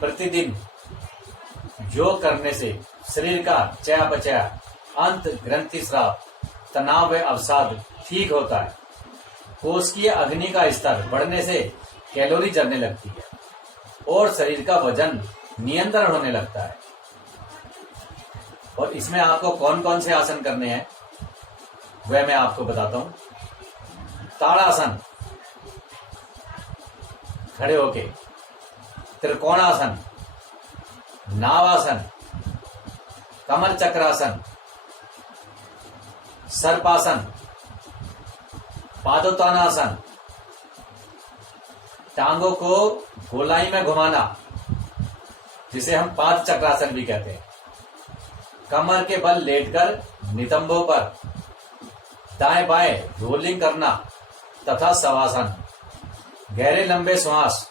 प्रतिदिन योग करने से शरीर का चयापचय, अंत ग्रंथि स्राव, तनाव व अवसाद ठीक होता है। कोशिकीय अग्नि का स्तर बढ़ने से कैलोरी जलने लगती है और शरीर का वजन नियंत्रण होने लगता है। और इसमें आपको कौन कौन से आसन करने हैं वह मैं आपको बताता हूं। ताड़ासन, खड़े होके, त्रिकोणासन, नावासन, कमर चक्रासन, सर्पासन, पादोत्तानासन, टांगों को गोलाई में घुमाना जिसे हम पाद चक्रासन भी कहते हैं, कमर के बल लेटकर नितंबों पर दाएं बाएं रोलिंग करना तथा शवासन, गहरे लंबे श्वास,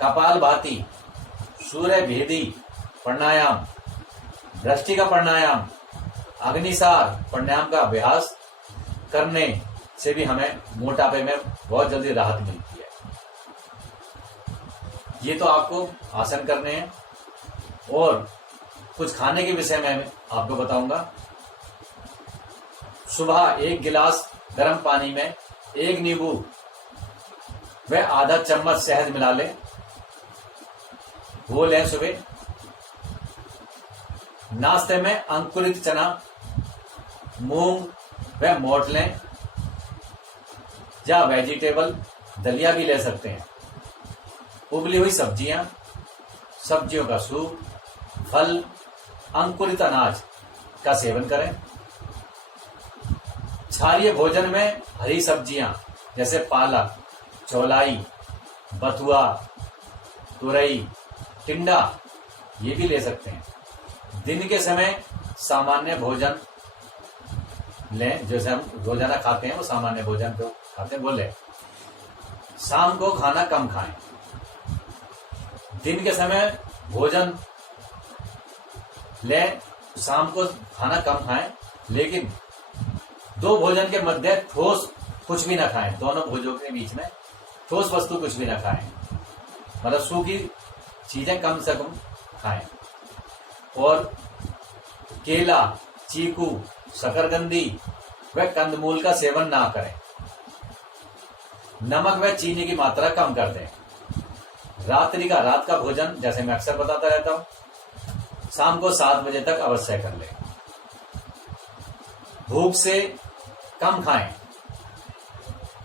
कपालभाति, सूर्य भेदी प्राणायाम, दृष्टि का प्राणायाम, अग्निसार प्राणायाम का अभ्यास करने से भी हमें मोटापे में बहुत जल्दी राहत मिलती है। ये तो आपको आसन करने हैं। और कुछ खाने के विषय में आपको बताऊंगा। सुबह 1 गिलास गर्म पानी में 1 नींबू व आधा चम्मच शहद मिला लें, वो लें सुबह। नाश्ते में अंकुरित चना, मूंग व मोठ लें, या वेजिटेबल दलिया भी ले सकते हैं। उबली हुई सब्जियां, सब्जियों का सूप, फल, अंकुरित अनाज का सेवन करें। क्षारीय भोजन में हरी सब्जियां जैसे पालक, चौलाई, बथुआ, तुरई, टिंडा ये भी ले सकते हैं। दिन के समय सामान्य भोजन लें, जैसे हम रोजाना खाते हैं वो सामान्य भोजन जो खाते हैं वो लें। शाम को खाना कम खाएं। दिन के समय भोजन लें, शाम को खाना कम खाएं, लेकिन 2 भोजन के मध्य ठोस कुछ भी ना खाएं। दोनों भोजनों के बीच में ठोस वस्तु कुछ भी ना खाएं, मतलब सूखी चीजें कम से कम खाएं। और केला, चीकू, शकरकंदी व कंदमूल का सेवन ना करें। नमक व चीनी की मात्रा कम कर दें। रात का भोजन जैसे मैं अक्सर बताता रहता हूं, शाम को 7 बजे तक अवश्य कर लें। भूख से कम खाएं।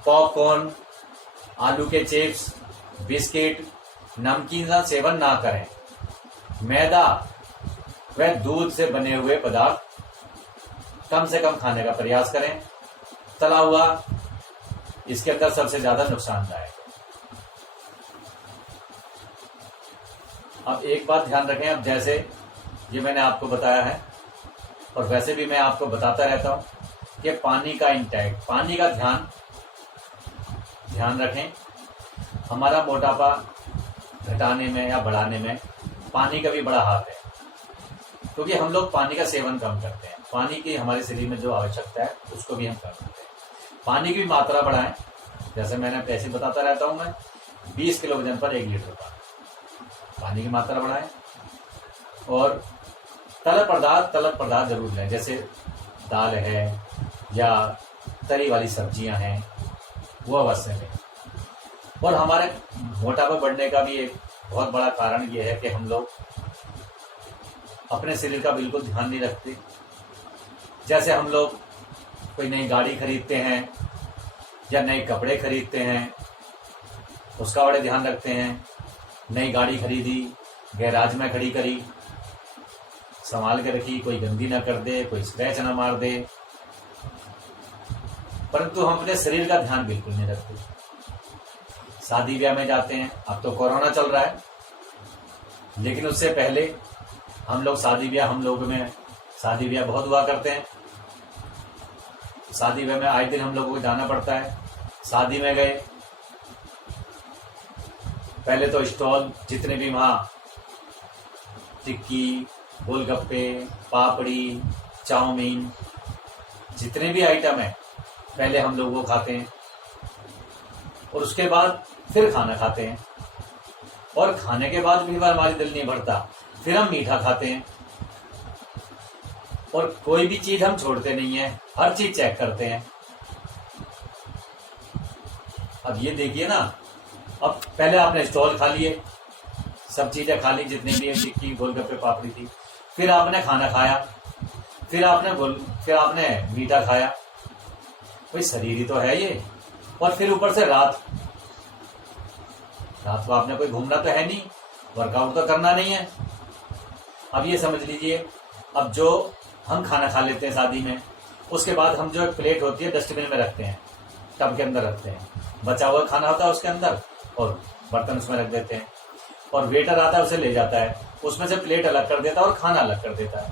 पॉपकॉर्न, आलू के चिप्स, बिस्किट, नमकीन का सेवन ना करें। मैदा व दूध से बने हुए पदार्थ कम से कम खाने का प्रयास करें। तला हुआ इसके अंदर सबसे ज्यादा नुकसानदायक है। अब एक बात ध्यान रखें, अब जैसे ये मैंने आपको बताया है और वैसे भी मैं आपको बताता रहता हूं कि पानी का इंटेक, पानी का ध्यान रखें। हमारा मोटापा घटाने में या बढ़ाने में पानी का भी बड़ा हाथ है, क्योंकि हम लोग पानी का सेवन कम करते हैं। पानी की हमारे शरीर में जो आवश्यकता है उसको भी हम कम करते हैं। पानी की मात्रा बढ़ाएं। जैसे मैंने पैसे बताता रहता हूं, मैं 20 किलो वजन पर 1 लीटर पानी की मात्रा बढ़ाएं। और तल पदार्थ जरूर लें, जैसे दाल है या तरी वाली सब्जियां हैं, वो अवश्य लें। और हमारे मोटापा बढ़ने का भी एक बहुत बड़ा कारण ये है कि हम लोग अपने शरीर का बिल्कुल ध्यान नहीं रखते। जैसे हम लोग कोई नई गाड़ी खरीदते हैं या नए कपड़े खरीदते हैं, उसका बड़े ध्यान रखते हैं। नई गाड़ी खरीदी, गैराज में खड़ी करी, संभाल के रखी, कोई गंदी ना कर दे, कोई स्क्रैच ना मार दे, परंतु हम अपने शरीर का ध्यान बिल्कुल नहीं रखते। शादी ब्याह में जाते हैं, अब तो कोरोना चल रहा है, लेकिन उससे पहले हम लोग हम लोगों में शादी ब्याह बहुत हुआ करते हैं। शादी ब्याह में आए दिन हम लोगों को जाना पड़ता है। शादी में गए, पहले तो स्टॉल जितने भी वहां टिक्की, गोलगप्पे, पापड़ी, चाउमीन, जितने भी आइटम है पहले हम लोग वो खाते हैं और उसके बाद फिर खाना खाते हैं। और खाने के बाद भी हमारी दिल नहीं भरता, फिर हम मीठा खाते हैं। और कोई भी चीज हम छोड़ते नहीं है, हर चीज चेक करते हैं। अब ये देखिए ना, अब पहले आपने स्टॉल खा लिए, सब चीजें खा ली जितनी भी टिक्की गोलगप्पे पापड़ी थी, फिर आपने खाना खाया, फिर आपने मीठा खाया। भाई शरीर ही तो है ये। और फिर ऊपर से रात को आपने कोई घूमना तो है नहीं, वर्कआउट तो करना नहीं है। अब ये समझ लीजिए, अब जो हम खाना खा लेते हैं शादी में, उसके बाद हम जो एक प्लेट होती है डस्टबिन में रखते हैं, टब के अंदर रखते हैं, बचा हुआ खाना होता है उसके अंदर, और बर्तन उसमें रख देते हैं। और वेटर आता है, उसे ले जाता है, उसमें से प्लेट अलग कर देता है और खाना अलग कर देता है।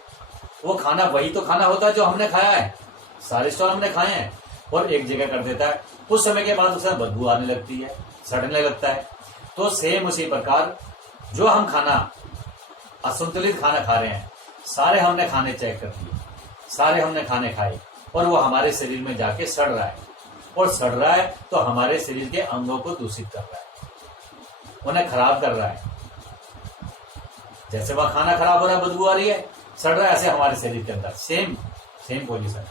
वो खाना वही तो खाना होता है जो हमने खाया है, सारे स्टॉल हमने खाए हैं, और एक जगह कर देता है। कुछ समय के बाद उसमें बदबू आने लगती है, सड़ने लगता है। तो सेम उसी प्रकार जो हम खाना असंतुलित खाना खा रहे हैं, सारे हमने खाने चेक कर दिए, सारे हमने खाने खाए, और वो हमारे शरीर में जाके सड़ रहा है, और सड़ रहा है तो हमारे शरीर के अंगों को दूषित कर रहा है, उन्हें खराब कर रहा है। जैसे वह खाना खराब हो रहा है, बदबू आ रही है, सड़ रहा है, ऐसे हमारे शरीर के अंदर सेम पोजीशन।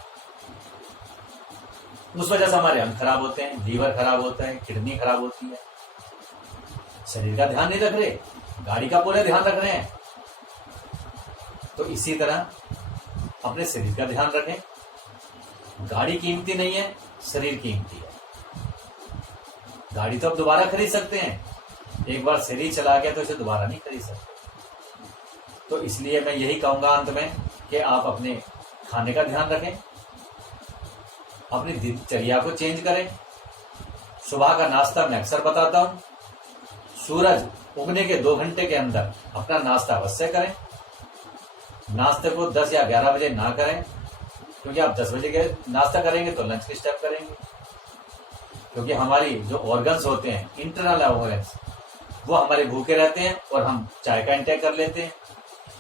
उस वजह से हमारे अंग खराब होते हैं, लीवर खराब होता है, किडनी खराब होती है। शरीर का ध्यान नहीं रख रहे, गाड़ी का पूरा ध्यान रख रहे हैं। तो इसी तरह अपने शरीर का ध्यान रखें। गाड़ी कीमती नहीं है, शरीर कीमती है। गाड़ी तो आप दोबारा खरीद सकते हैं, एक बार शरीर चला गया तो इसे दोबारा नहीं खरीद सकते। तो इसलिए मैं यही कहूंगा अंत में कि आप अपने खाने का ध्यान रखें, अपनी दिनचर्या को चेंज करें। सुबह का नाश्ता मैं अक्सर बताता हूं, सूरज उगने के 2 घंटे के अंदर अपना नाश्ता अवश्य करें। नाश्ते को 10 या 11 बजे ना करें, क्योंकि आप 10 बजे के नाश्ता करेंगे तो लंच डिस्टर्ब करेंगे। क्योंकि हमारी जो ऑर्गन्स होते हैं, इंटरनल ऑर्गन्स, वो हमारे भूखे रहते हैं और हम चाय का इंटेक कर लेते हैं।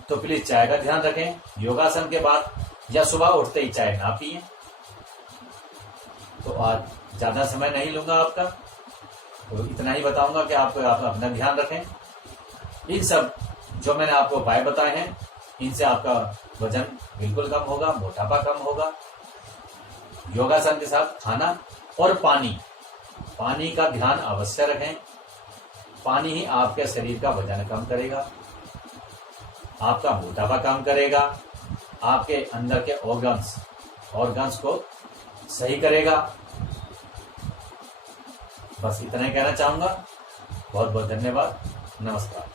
तो प्लीज चाय का ध्यान रखें। योगासन के बाद या सुबह उठते ही चाय ना पिए। तो आज ज्यादा समय नहीं लूंगा आपका, तो इतना ही बताऊंगा कि आप अपना ध्यान रखें। इन सब जो मैंने आपको उपाय बताए हैं, इनसे आपका वजन बिल्कुल कम होगा, मोटापा कम होगा। योगासन के साथ खाना और पानी का ध्यान अवश्य रखें। पानी ही आपके शरीर का वजन कम करेगा, आपका मोटापा कम करेगा, आपके अंदर के ऑर्गन्स को सही करेगा। बस इतना ही कहना चाहूंगा। बहुत बहुत धन्यवाद। नमस्कार।